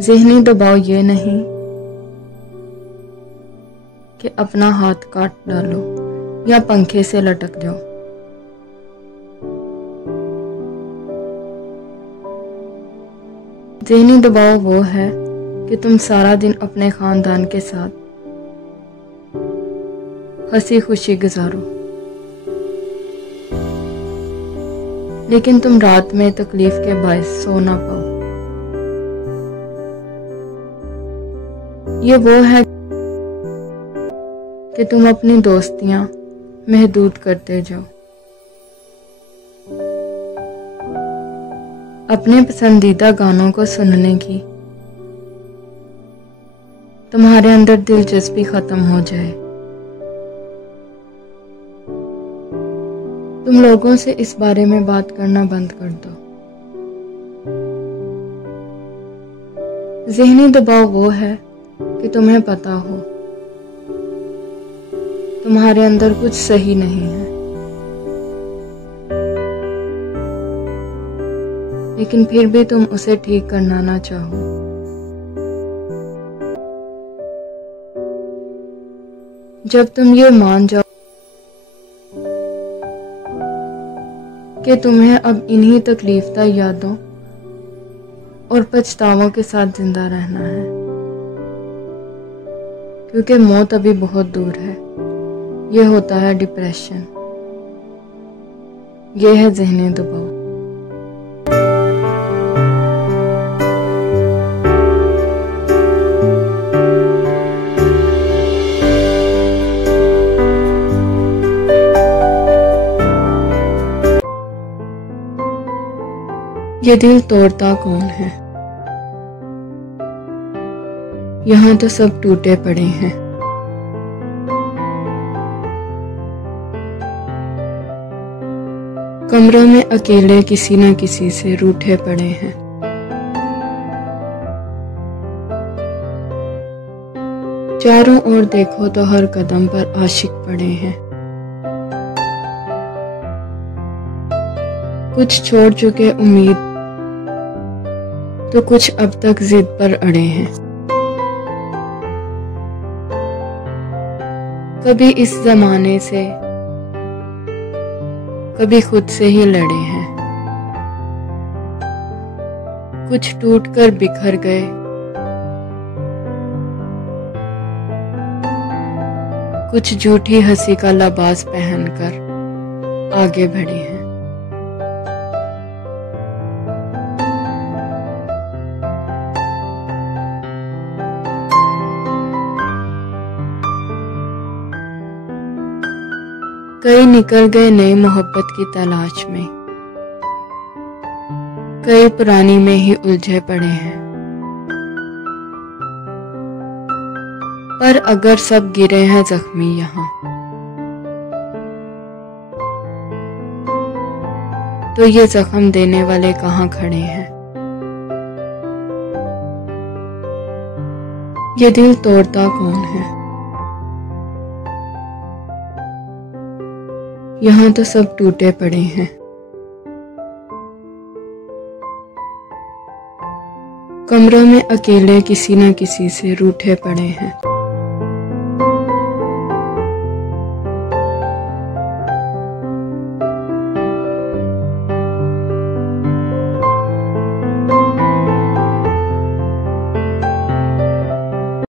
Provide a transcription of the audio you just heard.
ज़हनी दबाव ये नहीं कि अपना हाथ काट डालो या पंखे से लटक जाओ। ज़हनी दबाव वो है कि तुम सारा दिन अपने खानदान के साथ हंसी खुशी गुजारो, लेकिन तुम रात में तकलीफ के बायस सो ना पाओ। ये वो है कि तुम अपनी दोस्तियां महदूद करते जाओ, अपने पसंदीदा गानों को सुनने की तुम्हारे अंदर दिलचस्पी खत्म हो जाए। तुम लोगों से इस बारे में बात करना बंद कर दो। ज़हनी दबाव वो है कि तुम्हें पता हो तुम्हारे अंदर कुछ सही नहीं है, लेकिन फिर भी तुम उसे ठीक करना ना चाहो। जब तुम ये मान जाओ कि तुम्हें अब इन्हीं तकलीफदा यादों और पछतावों के साथ जिंदा रहना है, क्योंकि मौत अभी बहुत दूर है, ये होता है डिप्रेशन, ये है ज़हनी दबाव। ये दिल तोड़ता कौन है? यहाँ तो सब टूटे पड़े हैं। कमरों में अकेले किसी न किसी से रूठे पड़े हैं। चारों ओर देखो तो हर कदम पर आशिक पड़े हैं। कुछ छोड़ चुके उम्मीद तो कुछ अब तक जिद पर अड़े हैं। कभी इस जमाने से कभी खुद से ही लड़े हैं। कुछ टूटकर बिखर गए, कुछ झूठी हंसी का लिबास पहनकर आगे बढ़े हैं। कई निकल गए नई मोहब्बत की तलाश में, कई पुरानी में ही उलझे पड़े हैं। पर अगर सब गिरे हैं जख्मी यहाँ, तो ये जख्म देने वाले कहाँ खड़े हैं? ये दिल तोड़ता कौन है? यहाँ तो सब टूटे पड़े हैं। कमरों में अकेले किसी न किसी से रूठे पड़े हैं।